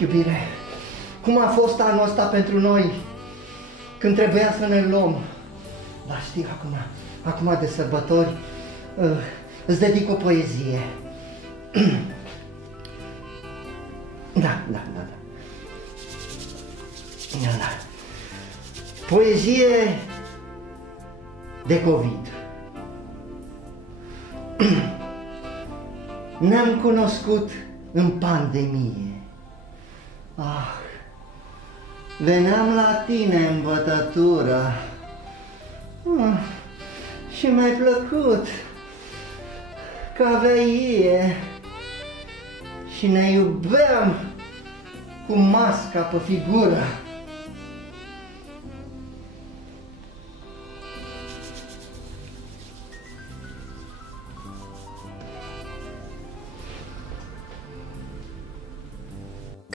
iubire, cum a fost anul ăsta pentru noi, când trebuia să ne luăm. Dar știi, acum de sărbători, îți dedic o poezie. Da. Poezie de COVID. Ne-am cunoscut în pandemie. Veneam la tine în bătătură și mi-ai plăcut ca veie și ne iubeam cu masca pe figură.